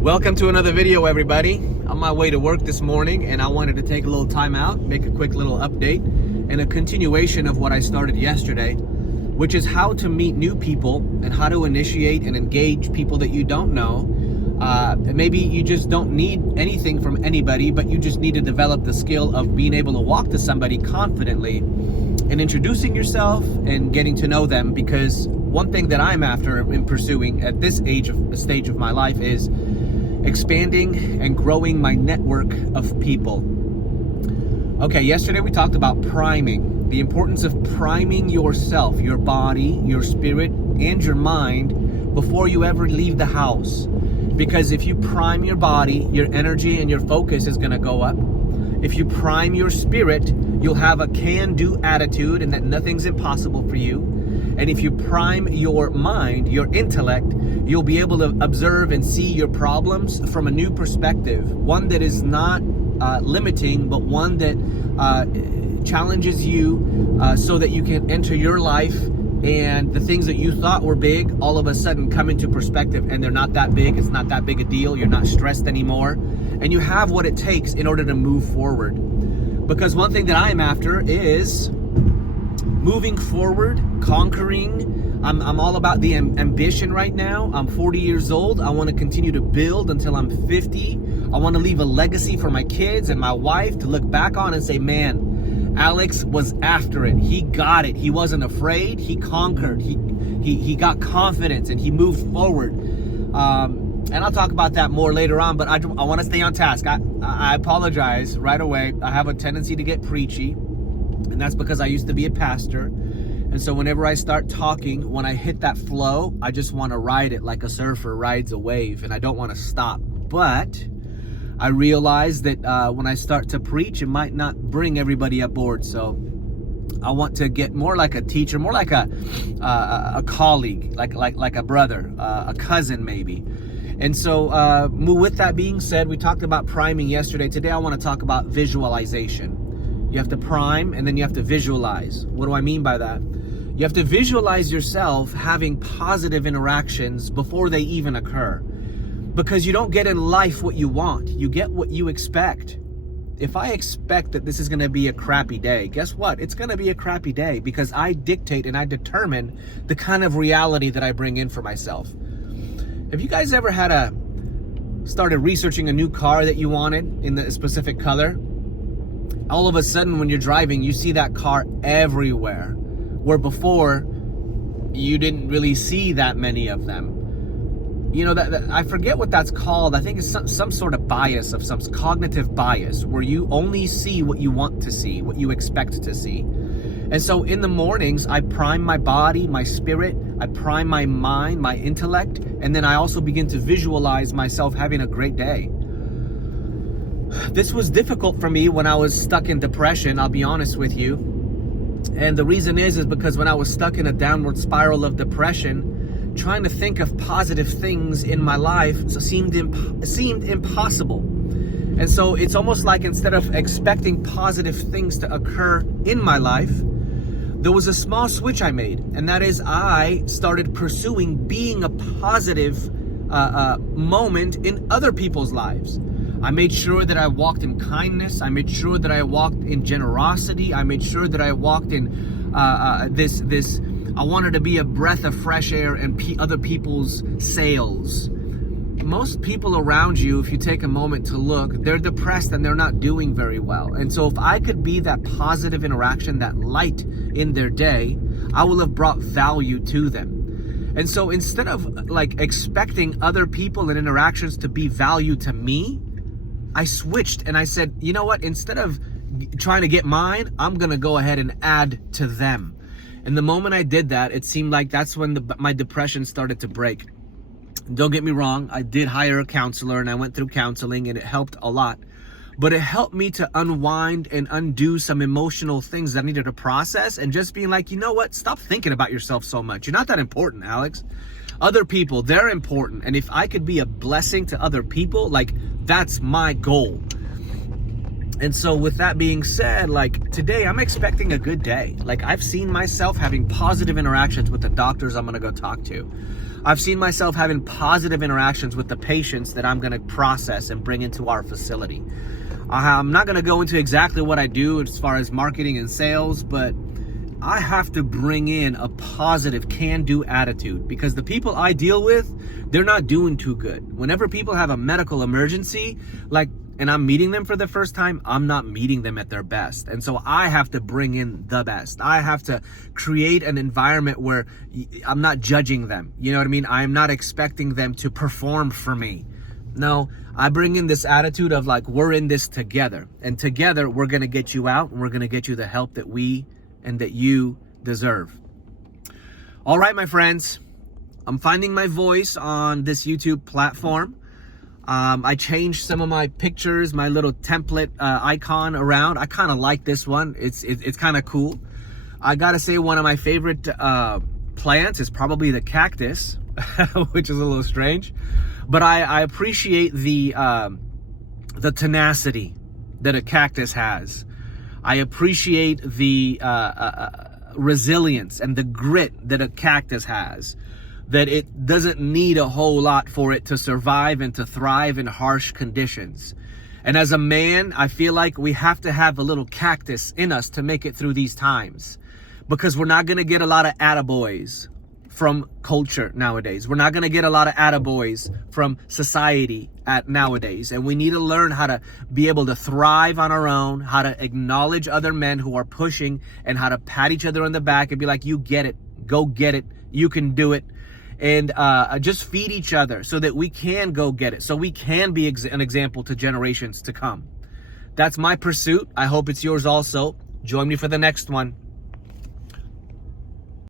Welcome to another video, everybody. On my way to work this morning, and I wanted to take a little time out, make a quick little update, and a continuation of what I started yesterday, which is how to meet new people and how to initiate and engage people that you don't know. Maybe you just don't need anything from anybody, but you just need to develop the skill of being able to walk to somebody confidently and introducing yourself and getting to know them. Because one thing that I'm after in pursuing at this stage of my life is expanding and growing my network of people. Okay, yesterday we talked about priming, the importance of priming yourself, your body, your spirit, and your mind before you ever leave the house. Because if you prime your body, your energy and your focus is going to go up. If you prime your spirit, you'll have a can-do attitude and that nothing's impossible for you. And if you prime your mind, your intellect, you'll be able to observe and see your problems from a new perspective. One that is not limiting, but one that challenges you so that you can enter your life and the things that you thought were big all of a sudden come into perspective and they're not that big. It's not that big a deal. You're not stressed anymore. And you have what it takes in order to move forward. Because one thing that I'm after is moving forward, conquering. I'm all about the ambition right now. I'm 40 years old. I want to continue to build until I'm 50. I want to leave a legacy for my kids and my wife to look back on and say, man, Alex was after it. He got it. He wasn't afraid. He conquered. He got confidence and he moved forward. And I'll talk about that more later on, but I want to stay on task. I apologize right away. I have a tendency to get preachy, and that's because I used to be a pastor. And so whenever I start talking, when I hit that flow, I just want to ride it like a surfer rides a wave, and I don't want to stop. But I realize that when I start to preach, it might not bring everybody aboard. So I want to get more like a teacher, more like a colleague, like a brother, a cousin maybe. And so with that being said, we talked about priming yesterday. Today I want to talk about visualization. You have to prime and then you have to visualize. What do I mean by that? You have to visualize yourself having positive interactions before they even occur. Because you don't get in life what you want. You get what you expect. If I expect that this is going to be a crappy day, guess what? It's going to be a crappy day because I dictate and I determine the kind of reality that I bring in for myself. Have you guys ever started researching a new car that you wanted in the specific color? All of a sudden when you're driving, you see that car everywhere, where before you didn't really see that many of them. You know, that I forget what that's called. I think it's some sort of bias, of some cognitive bias, where you only see what you want to see, what you expect to see. And so in the mornings, I prime my body, my spirit, I prime my mind, my intellect, and then I also begin to visualize myself having a great day. This was difficult for me when I was stuck in depression, I'll be honest with you. And the reason is because when I was stuck in a downward spiral of depression, trying to think of positive things in my life seemed impossible. And so it's almost like instead of expecting positive things to occur in my life, there was a small switch I made, and that is I started pursuing being a positive moment in other people's lives. I made sure that I walked in kindness. I made sure that I walked in generosity. I made sure that I walked in I wanted to be a breath of fresh air in other people's sails. Most people around you, if you take a moment to look, they're depressed and they're not doing very well. And so if I could be that positive interaction, that light in their day, I will have brought value to them. And so instead of expecting other people and interactions to be value to me, I switched and I said, you know what? Instead of trying to get mine, I'm going to go ahead and add to them. And the moment I did that, it seemed like that's when my depression started to break. Don't get me wrong, I did hire a counselor and I went through counseling and it helped a lot. But it helped me to unwind and undo some emotional things that I needed to process and just being like, you know what? Stop thinking about yourself so much. You're not that important, Alex. Other people, they're important. And if I could be a blessing to other people, that's my goal. And so with that being said, today I'm expecting a good day. I've seen myself having positive interactions with the doctors I'm going to go talk to. I've seen myself having positive interactions with the patients that I'm going to process and bring into our facility. I'm not going to go into exactly what I do as far as marketing and sales, but I have to bring in a positive can-do attitude, because the people I deal with, they're not doing too good. Whenever people have a medical emergency, and I'm meeting them for the first time, I'm not meeting them at their best. And so I have to bring in the best. I have to create an environment where I'm not judging them. You know what I mean? I'm not expecting them to perform for me. No, I bring in this attitude of we're in this together. And together, we're going to get you out, and we're going to get you the help that we and that you deserve. All right, my friends, I'm finding my voice on this YouTube platform. I changed some of my pictures, my little template icon around. I kind of like this one. It's kind of cool. I gotta say, one of my favorite plants is probably the cactus, which is a little strange. But I appreciate the tenacity that a cactus has. I appreciate the resilience and the grit that a cactus has, that it doesn't need a whole lot for it to survive and to thrive in harsh conditions. And as a man, I feel like we have to have a little cactus in us to make it through these times, because we're not going to get a lot of attaboys from culture nowadays. We're not going to get a lot of attaboys from society nowadays. And we need to learn how to be able to thrive on our own, how to acknowledge other men who are pushing, and how to pat each other on the back and be like, you get it, go get it, you can do it. And just feed each other so that we can go get it, so we can be an example to generations to come. That's my pursuit. I hope it's yours also. Join me for the next one.